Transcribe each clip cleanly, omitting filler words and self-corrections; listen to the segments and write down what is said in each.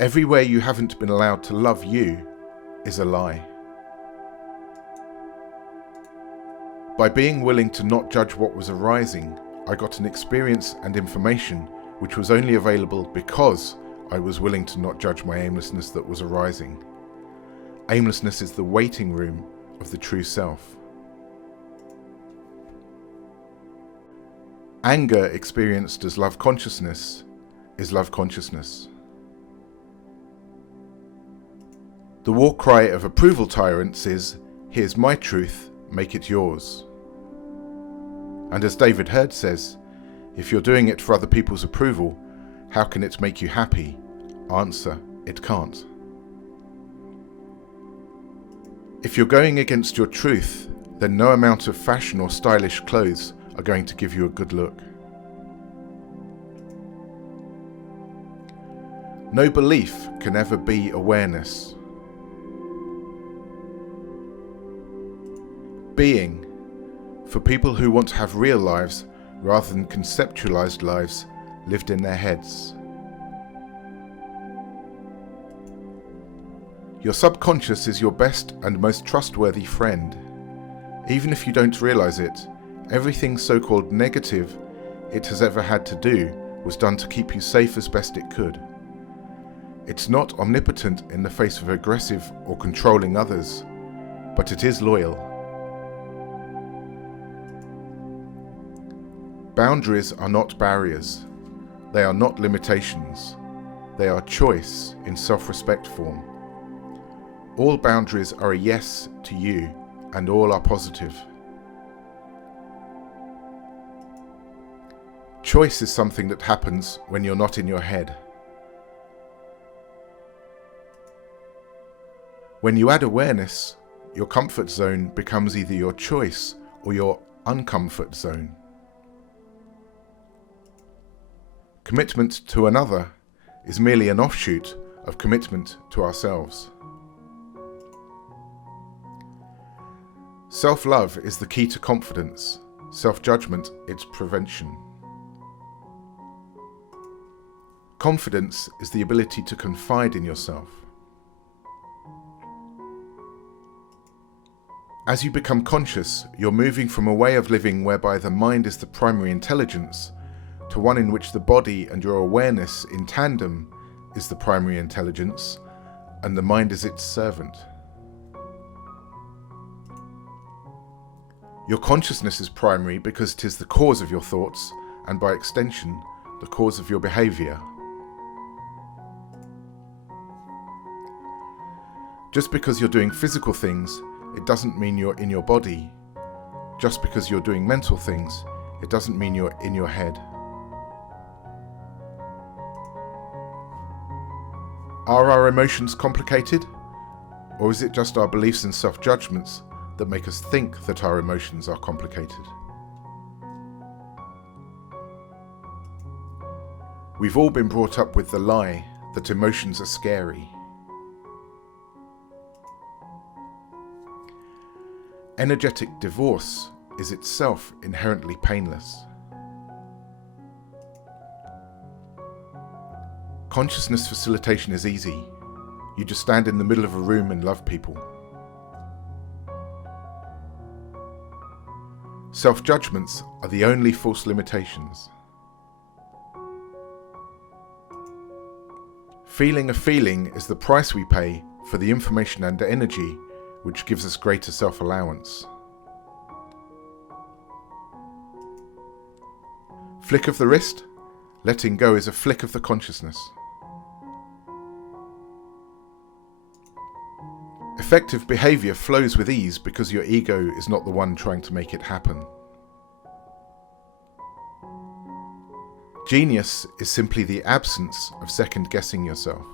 Everywhere you haven't been allowed to love you is a lie. By being willing to not judge what was arising, I got an experience and information which was only available because I was willing to not judge my aimlessness that was arising. Aimlessness is the waiting room of the true self. Anger experienced as love consciousness is love consciousness. The war cry of approval tyrants is, "Here's my truth, make it yours." And as David Hurd says, if you're doing it for other people's approval, how can it make you happy? Answer, it can't. If you're going against your truth, then no amount of fashion or stylish clothes are going to give you a good look. No belief can ever be awareness. Being, for people who want to have real lives rather than conceptualized lives lived in their heads. Your subconscious is your best and most trustworthy friend. Even if you don't realize it, everything so-called negative it has ever had to do was done to keep you safe as best it could. It's not omnipotent in the face of aggressive or controlling others, but it is loyal. Boundaries are not barriers. They are not limitations. They are choice in self-respect form. All boundaries are a yes to you, and all are positive. Choice is something that happens when you're not in your head. When you add awareness, your comfort zone becomes either your choice or your uncomfort zone. Commitment to another is merely an offshoot of commitment to ourselves. Self-love is the key to confidence, self-judgment its prevention. Confidence is the ability to confide in yourself. As you become conscious, you're moving from a way of living whereby the mind is the primary intelligence to one in which the body and your awareness in tandem is the primary intelligence and the mind is its servant. Your consciousness is primary because it is the cause of your thoughts and by extension the cause of your behavior. Just because you're doing physical things, it doesn't mean you're in your body. Just because you're doing mental things, it doesn't mean you're in your head. Are our emotions complicated? Or is it just our beliefs and self-judgments that make us think that our emotions are complicated? We've all been brought up with the lie that emotions are scary. Energetic divorce is itself inherently painless. Consciousness facilitation is easy. You just stand in the middle of a room and love people. Self-judgments are the only false limitations. Feeling a feeling is the price we pay for the information and energy which gives us greater self-allowance. Flick of the wrist, letting go is a flick of the consciousness. Effective behavior flows with ease because your ego is not the one trying to make it happen. Genius is simply the absence of second-guessing yourself.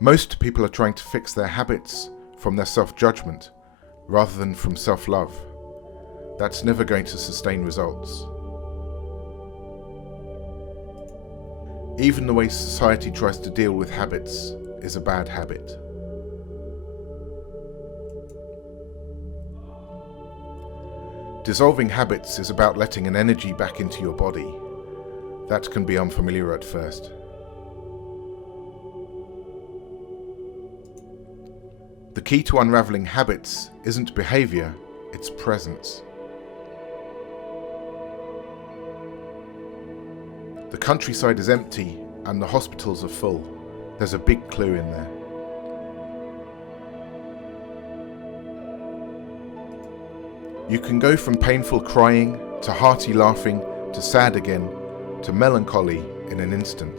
Most people are trying to fix their habits from their self-judgment rather than from self-love. That's never going to sustain results. Even the way society tries to deal with habits is a bad habit. Dissolving habits is about letting an energy back into your body. That can be unfamiliar at first. The key to unraveling habits isn't behavior, it's presence. The countryside is empty and the hospitals are full. There's a big clue in there. You can go from painful crying to hearty laughing to sad again to melancholy in an instant.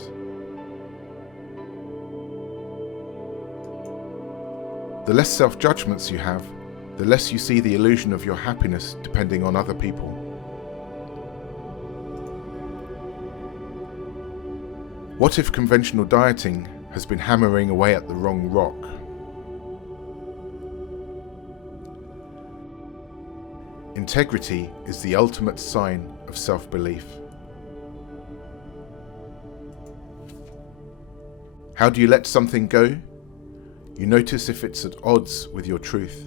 The less self-judgments you have, the less you see the illusion of your happiness depending on other people. What if conventional dieting has been hammering away at the wrong rock? Integrity is the ultimate sign of self-belief. How do you let something go? You notice if it's at odds with your truth.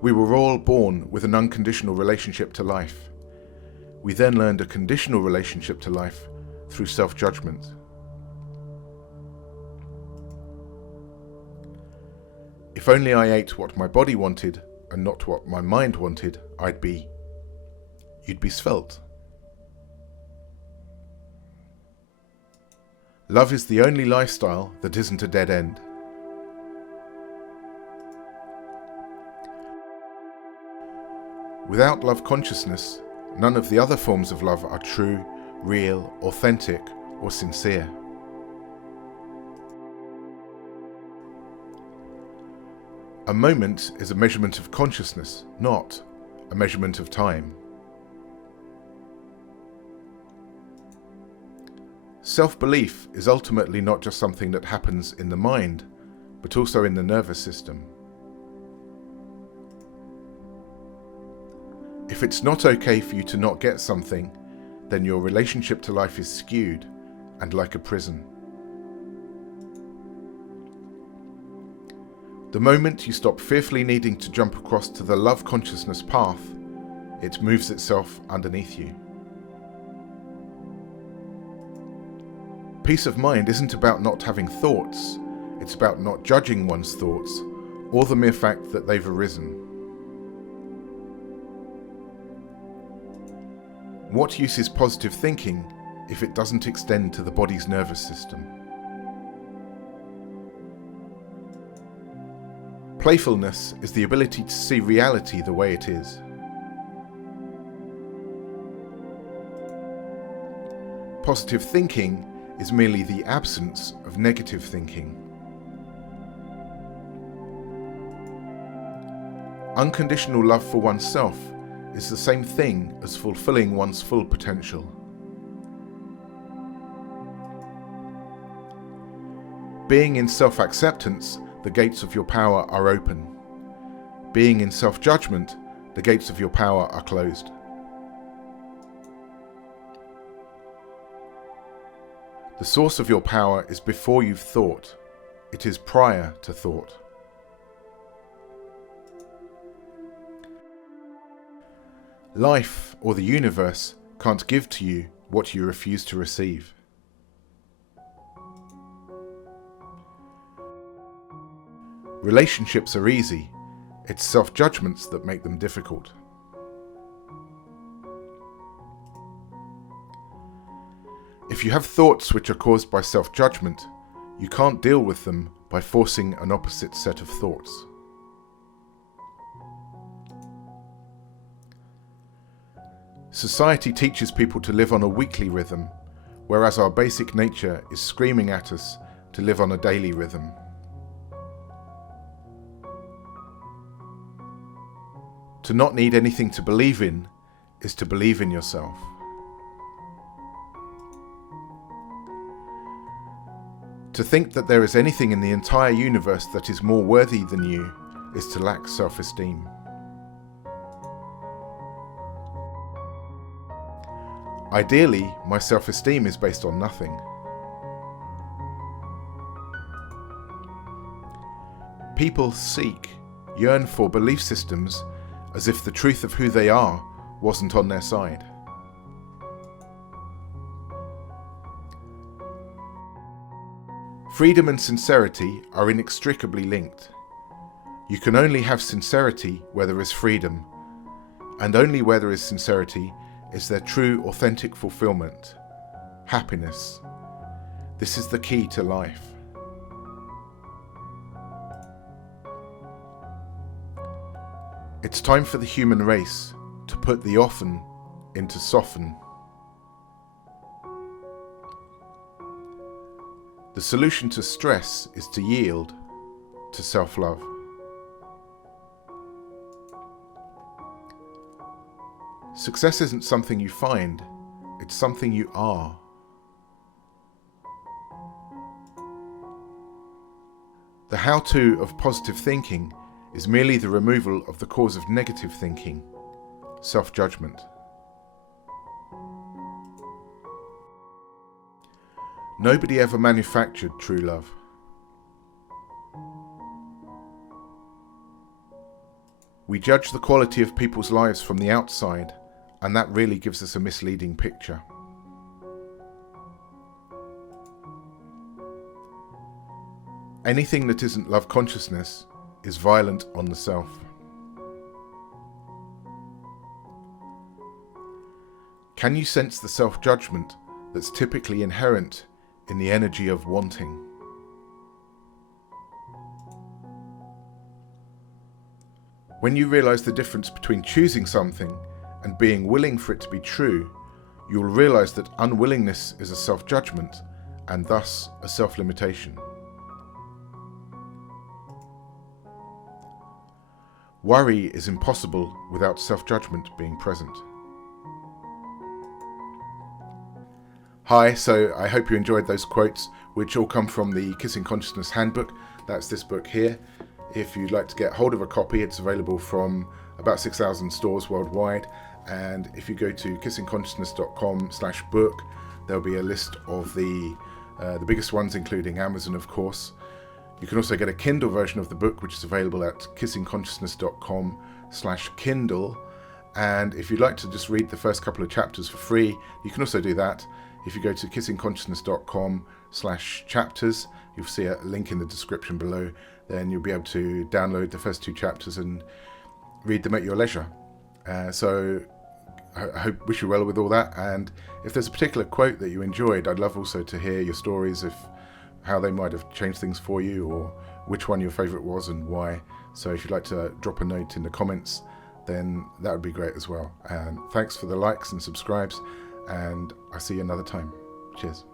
We were all born with an unconditional relationship to life. We then learned a conditional relationship to life through self-judgment. If only I ate what my body wanted and not what my mind wanted, you'd be svelte. Love is the only lifestyle that isn't a dead end. Without love consciousness, none of the other forms of love are true, real, authentic, or sincere. A moment is a measurement of consciousness, not a measurement of time. Self-belief is ultimately not just something that happens in the mind, but also in the nervous system. If it's not okay for you to not get something, then your relationship to life is skewed and like a prison. The moment you stop fearfully needing to jump across to the love consciousness path, it moves itself underneath you. Peace of mind isn't about not having thoughts, it's about not judging one's thoughts or the mere fact that they've arisen. What use is positive thinking if it doesn't extend to the body's nervous system? Playfulness is the ability to see reality the way it is. Positive thinking is merely the absence of negative thinking. Unconditional love for oneself is the same thing as fulfilling one's full potential. Being in self-acceptance, the gates of your power are open. Being in self-judgment, the gates of your power are closed. The source of your power is before you've thought. It is prior to thought. Life, or the universe, can't give to you what you refuse to receive. Relationships are easy. It's self-judgments that make them difficult. If you have thoughts which are caused by self-judgment, you can't deal with them by forcing an opposite set of thoughts. Society teaches people to live on a weekly rhythm, whereas our basic nature is screaming at us to live on a daily rhythm. To not need anything to believe in is to believe in yourself. To think that there is anything in the entire universe that is more worthy than you is to lack self-esteem. Ideally, my self-esteem is based on nothing. People seek, yearn for belief systems as if the truth of who they are wasn't on their side. Freedom and sincerity are inextricably linked. You can only have sincerity where there is freedom, and only where there is sincerity is there true, authentic fulfillment, happiness. This is the key to life. It's time for the human race to put the often into soften. The solution to stress is to yield to self-love. Success isn't something you find, it's something you are. The how-to of positive thinking is merely the removal of the cause of negative thinking, self-judgment. Nobody ever manufactured true love. We judge the quality of people's lives from the outside, and that really gives us a misleading picture. Anything that isn't love consciousness is violent on the self. Can you sense the self-judgment that's typically inherent in the energy of wanting? When you realize the difference between choosing something and being willing for it to be true, you will realize that unwillingness is a self-judgment and thus a self-limitation. Worry is impossible without self-judgment being present. Hi, so I hope you enjoyed those quotes, which all come from the Kissing Consciousness Handbook. That's this book here. If you'd like to get hold of a copy, it's available from about 6,000 stores worldwide. And if you go to kissingconsciousness.com/book, there'll be a list of the biggest ones, including Amazon, of course. You can also get a Kindle version of the book, which is available at kissingconsciousness.com/Kindle. And if you'd like to just read the first couple of chapters for free, you can also do that. If you go to kissingconsciousness.com/chapters, you'll see a link in the description below. Then you'll be able to download the first 2 chapters and read them at your leisure. So I wish you well with all that. And if there's a particular quote that you enjoyed, I'd love also to hear your stories of how they might have changed things for you, or which one your favourite was and why. So if you'd like to drop a note in the comments, then that would be great as well. And thanks for the likes and subscribes, and I'll see you another time. Cheers.